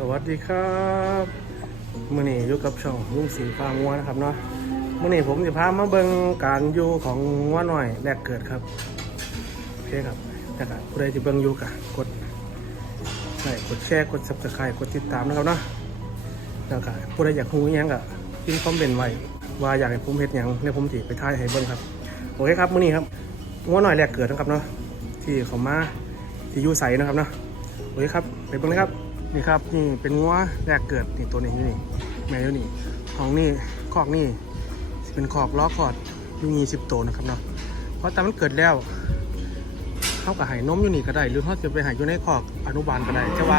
สวัสดีครับมื่อนี้อยู่กับช่องลุงสีฟาร์มงัวนะครับเนาะมื่อนี้ผมจะพามาเบิ่งการอยู่ของงัวหน่อยแรกเกิดครับโอเคครับแต่ก็ผู้ใดที่เบิ่งอยู่ก็กดไลค์กดแชร์กด subscribe กดติดตามนะครับเนาะแล้วก็ผู้ใดอยากรู้อิหยังก็พิมพ์คอมเมนต์ไว้ว่าอยากให้ผมเฮ็ดหยังในผมสิไปถ่ายให้เบิ่งครับโอเคครับมื่อนี้ครับงัวหน่อยแรกเกิดนะครับเนาะที่เขามาที่อยู่ใสนะครับเนาะโอเคครับไปเบิ่งเลยครับ นี่ครับนี่เป็นงัวแรกเกิดนี่ตัวนี้นี่ แม่อยู่นี่ของนี่คอกนี่เป็นคอกล้อคอดอยู่นี่สิบตัวนะครับเนาะเพราะแต่มันเกิดแล้วเขากับไห้นมอยู่นี่ก็ได้ หรือเขาจะไปไห้อยู่ในคอกอนุบาลก็ได้แต่ว่า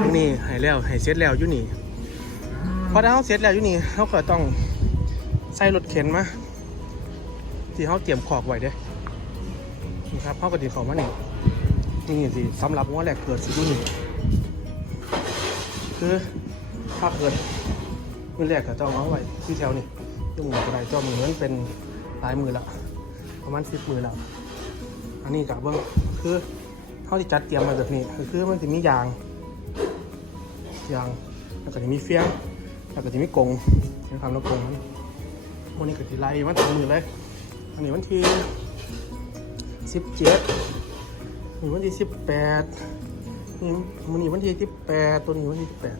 อยู่นี่ไห้แล้วไห้เสร็จแล้วอยู่นี่พอถ้าเขาเสร็จแล้วอยู่นี่เขาก็ต้องใส่รถเข็นมาที่เขาเตรียมคอกไว้เด้นี่ครับเขาก็ดีเขามานี่นี่สิสำหรับงัวแหลกเกิดสินี่ คือถ้าเกิดมือแรกก็ต้องเอาไว้ที่แถวนี่ที่หมูกระไดเจ้ามือมันเป็นหลายมือละประมาณสิบมือแล้วอันนี้กับเบิ้งคือเขาที่จัดเตรียมมาแบบนี้คือมันจะมียางยางแล้วก็จะมีเฟี้ยงแล้วก็จะมีกรงใช้คำแล้วกงมันวันนี้ก็ทีไล่มันถึงมือเลยอันนี้วันที่สิบเจ็ดนี่วันที่สิบแปด นี่มันนี่วันที่สิบแปดตัวนี้วันที่สิบแปด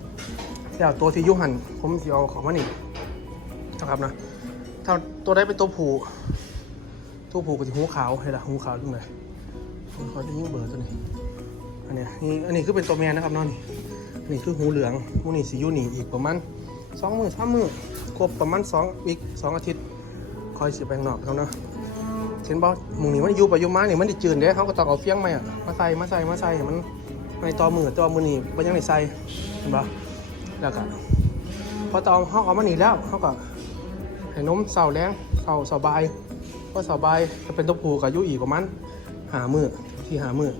แล้วตัวที่ยุหันผมสิเอาของมานี่นะครับนะถ้าตัวใดเป็นตัวผูตัวผูก็จะหูขาวเห็นละหูขาวอยู่ไหนผมขอจะยิ่งเบอร์ตัวนี้อันนี้นี่อันนี้คือเป็นตัวแมนนะครับน้องนี่อันนี้คือหูเหลืองมูนี่สิอยูนี่อีกประมาณสองมือสามมือครบประมาณสองอีกสองอาทิตย์คอยสิไปข้างนอกเขาเนาะเช่นบ่หมุงนี่มันอยู่ไปอยู่มาเนี่ยมันได้จืดเด้เขาก็ต้องเอาเฟี้ยงมาอะมาใส่มาใส่มาใส่ให้มัน ในต่อมือต่อมือนี่มันยังได้ใส่เห็นบ่แล้วก็พอตอเขาเอามานี่แล้วเขาก็ให้นมเสาแรงเสาเสาบายพอเสาบายจะเป็นตัวผูกับยู่อีกประมาณหามือที่หามือ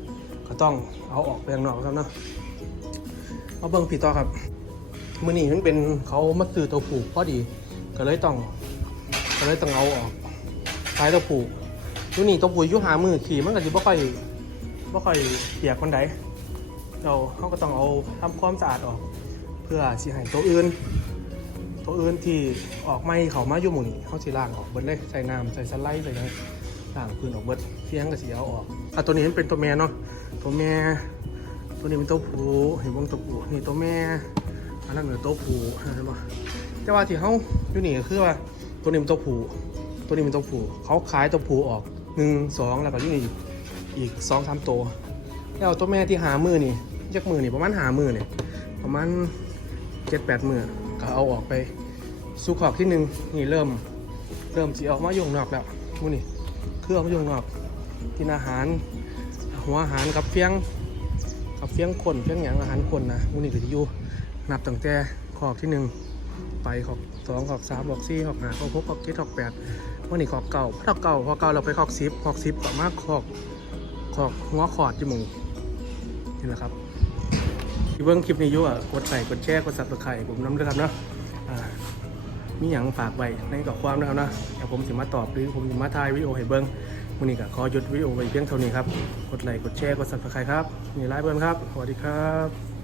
ก็ต้องเอาออกไปข้างนอกครับเนาะเอาเบิ่งผิดต่อครับมือนี่มันเป็นเขามาซื้อตัวผูพอดีก็เลยต้องก็เลยต้องเอาออกท้ายตัวผูตัวนี้ตัวผูอยู่หามือขี่มันก็จะบ่ค่อยบ่ค่อยเปียกคนใด เราเขาก็ต้องเอาทำความสะอาดออก เพื่อสิให้ตัวอื่น ตัวอื่นที่ออกไม่เขามาอยู่หมู่นี้เขาสิล้างออกเบิดเลยใส่น้ำใส่สไลด์ใส่ยังล้างพื้นออกเบิดเฟียงก็สิเอาออกอะตัวนี้เป็นตัวแม่เนาะตัวแม่ตัวนี้เป็นตัวผู้เห็นวงตัวผู้นี่ตัวแม่อันนั้นเป็นตัวผู้เห็นปะแต่ว่าที่เขาอยู่นี่ก็คือว่าตัวนี้เป็นตัวผู้ตัวนี้เป็นตัวผู้เขาขายตัวผู้ออกหนึ่งสองแล้วก็ยี่นี่อีกสองสามตัวแล้วตัวแม่ที่หามือนี่ ยักมือนี่ประมาณหามือเนี่ยประมาณเจ็ดแปดมือก็เอาออกไปสู่ขอกที่หนึ่งนี่เริ่ม เริ่มจีออกมายงนอกแล้วมูนี่เครื่องมายงนอกกินอาหาร หัวอาหารกับเฟี้ยงกับเฟี้ยงคนเฟี้ยงหยังอาหารคนนะมูนี่ก็จะอยู่นับตั้งแต่ขอกที่หนึ่งไปขอกสองขอกสามขอกสี่ขอกห้าขอกหกขอกเจ็ดขอกแปดวันนี้ขอกเก่าพอเก่าพอเก่าเราไปขอกซิปขอกซิปต่อมาขอกขอกหัวขอดจมูกนี่แหละครับ ที่เบิ้งคลิปนี้อยู่อะกดไลค์กดแชร์กดซับสไครต์ผมน้ำด้วยครับเนาะมีอย่างฝากไว้ในกับความนะครับนะเดี๋ยวผมสิมาตอบหรือผมสิมาถ่ายวิดีโอให้เบิ้งวันนี้ก็ขอหยุดวิดีโอไว้เพียงเท่านี้ครับ กดไลค์กดแชร์กดซับสไครต์ครับมีไลฟ์เบิ้งครับสวัสดีครับ